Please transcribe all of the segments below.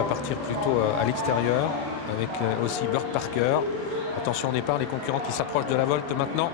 va partir plutôt à l'extérieur avec aussi Burt Parker. Attention au départ, les concurrents qui s'approchent de la volte maintenant.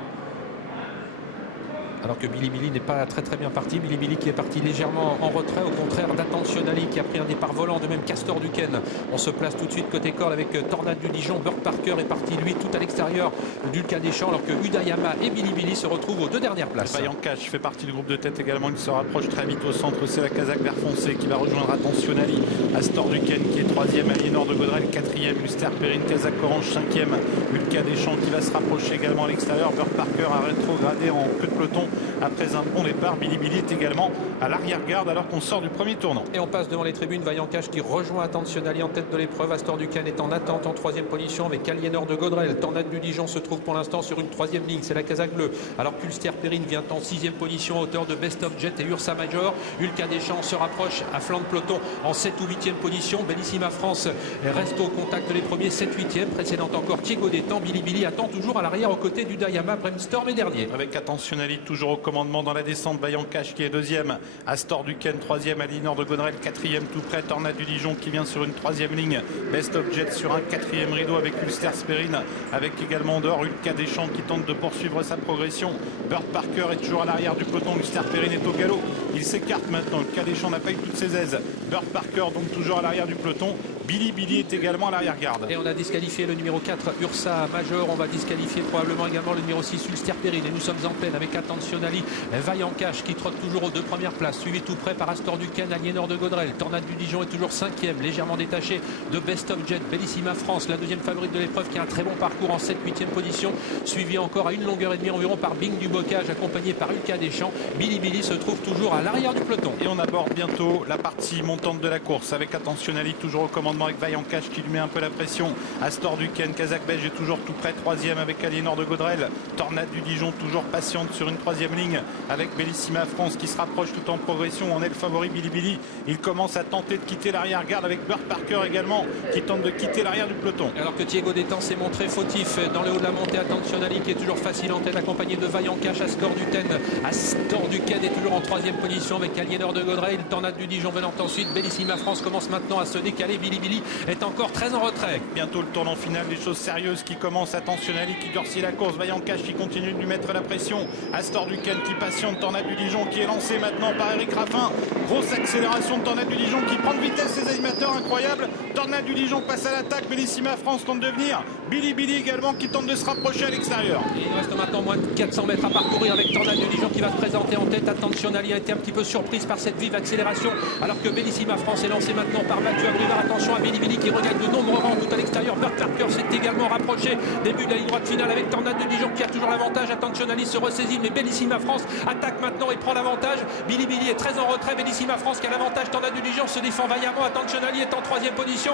Alors que Billy Billy n'est pas très bien parti. Billy Billy qui est parti légèrement en retrait, au contraire d'Attentionnali qui a pris un départ volant, de même Castor Duquesne. On se place tout de suite côté corde avec Tornade du Dijon. Burt Parker est parti lui tout à l'extérieur d'Ulka Deschamps, alors que Udayama et Billy Billy se retrouvent aux deux dernières places. Vaillant Cash fait partie du groupe de tête également. Il se rapproche très vite au centre. C'est la Kazakh vert foncé qui va rejoindre Attentionnali. Astor Duquesne qui est 3e, Aliénor de Gaudrel 4e, Luster Perrine, Kazakh Orange 5e, Ulka Deschamps qui va se rapprocher également à l'extérieur. Burt Parker a rétrogradé en queue de peloton après un bon départ. Billy Billy est également à l'arrière-garde alors qu'on sort du premier tournant. Et on passe devant les tribunes. Vaillant Cash qui rejoint Attentionnali en tête de l'épreuve. Astor Duquesne est en attente en 3e position avec Aliénor de Gaudrel. Tornade du Dijon se trouve pour l'instant sur une 3e ligne. C'est la Kazakh bleue. Alors qu'Ulster Perrine vient en 6e position à hauteur de Best of Jet et Ursa Major. Ulka Deschamps se rapproche à flanc de peloton en 7 ou 8e position. Bellissima France reste au contact des premiers 7-8e. Précédent encore Thiego Détang. Billy Billy attend toujours à l'arrière aux côtés d'Udayama, Bremstorm et dernier. Avec Attentionnali toujours au commandement dans la descente. Vaillant Cash qui est 2e, Astor Duquesne 3e, Aliénor de Gaudrel 4e tout près, Tornade du Dijon qui vient sur une 3e ligne, Best of Jet sur un 4e rideau avec Ulster Perrine, avec également dehors Ulka Deschamps qui tente de poursuivre sa progression. Burt Parker est toujours à l'arrière du peloton, Ulster Perrine est au galop, il s'écarte maintenant, Ulka Deschamps n'a pas eu toutes ses aises. Burt Parker donc toujours à l'arrière du peloton. Billy Billy est également à l'arrière-garde. Et on a disqualifié le numéro 4 Ursa Major. On va disqualifier probablement également le numéro 6 Ulster Perrine. Et nous sommes en pleine avec Attentionnali, Vaillant Cash qui trotte toujours aux 2 premières places, suivi tout près par Astor Duquesne, Aliénor de Gaudrel. Tornade du Dijon est toujours 5e, légèrement détaché de Best of Jet. Bellissima France, la 2e favorite de l'épreuve, qui a un très bon parcours en 7-8e position, suivi encore à 1 longueur et demie environ par Bing du Bocage, accompagné par Ulka Deschamps. Billy Billy se trouve toujours à l'arrière du peloton. Et on aborde bientôt la partie montante de la course avec Attentionnali toujours au commandement avec Vaillant Cash qui lui met un peu la pression. Astor Duquesne, Kazakh belge est toujours tout près, 3e avec Aliénor de Gaudrel. Tornade du Dijon toujours patiente sur une 3e ligne avec Bellissima France qui se rapproche tout en progression. On est le favori Billy Billy. Il commence à tenter de quitter l'arrière-garde avec Burt Parker également qui tente de quitter l'arrière du peloton. Alors que Thiego Détang s'est montré fautif dans le haut de la montée. Attentionnali qui est toujours facile en tête, accompagné de Vaillant Cash. Astor Duquesne est toujours en 3e position avec Aliénor de Gaudrel. Tornade du Dijon venant ensuite. Bellissima France commence maintenant à se décaler. Billy Billy est encore très en retrait. Bientôt le tournant final, des choses sérieuses qui commencent. Attentionnali qui durcit la course. Vaillant Cash qui continue de lui mettre la pression. Astor Duquesne qui patiente. Tornade du Dijon qui est lancé maintenant par Eric Raffin. Grosse accélération de Tornade du Dijon qui prend de vitesse ses animateurs, incroyable. Tornade du Dijon passe à l'attaque. Bellissima France tente de venir. Billy Billy également qui tente de se rapprocher à l'extérieur. Il reste maintenant moins de 400 mètres à parcourir avec Tornade du Dijon qui va se présenter en tête. Attentionnali a été un petit peu surprise par cette vive accélération, alors que Bellissima France est lancé maintenant par Mathieu Abrivard. Attention à Billy Billy qui regagne de nombreux rangs tout à l'extérieur. Burt Parker s'est également rapproché. Début de la ligne droite finale avec Tornade du Dijon qui a toujours l'avantage. Attentionnali se ressaisit, mais Bellissima France attaque maintenant et prend l'avantage. Billy Billy est très en retrait. Bellissima France qui a l'avantage. Tornade du Dijon se défend vaillamment. Attentionnali est en 3e position.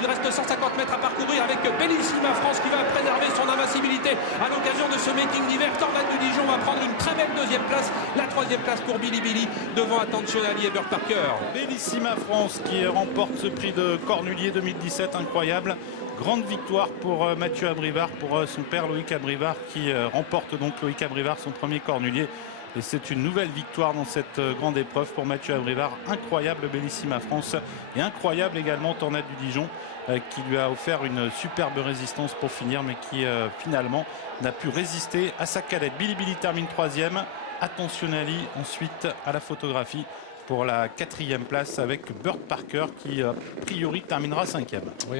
Il reste 150 mètres à parcourir avec Bellissima France qui va préserver son invincibilité à l'occasion de ce meeting d'hiver. Tornade du Dijon va prendre une très belle 2e place. La 3e place pour Billy Billy devant Attentionnali et Burt Parker. Bellissima France qui remporte ce prix de Cornulier 2017, incroyable. Grande victoire pour Mathieu Abrivard, pour son père Loïc Abrivard qui remporte donc Loïc Abrivard son premier Cornulier. Et c'est une nouvelle victoire dans cette grande épreuve pour Mathieu Abrivard. Incroyable Bellissima France et incroyable également Tornade du Dijon qui lui a offert une superbe résistance pour finir, mais qui finalement n'a pu résister à sa calette. Billy Billy termine 3e. Attentionnali ensuite à la photographie pour la 4e place avec Burt Parker qui a priori terminera 5e. Oui,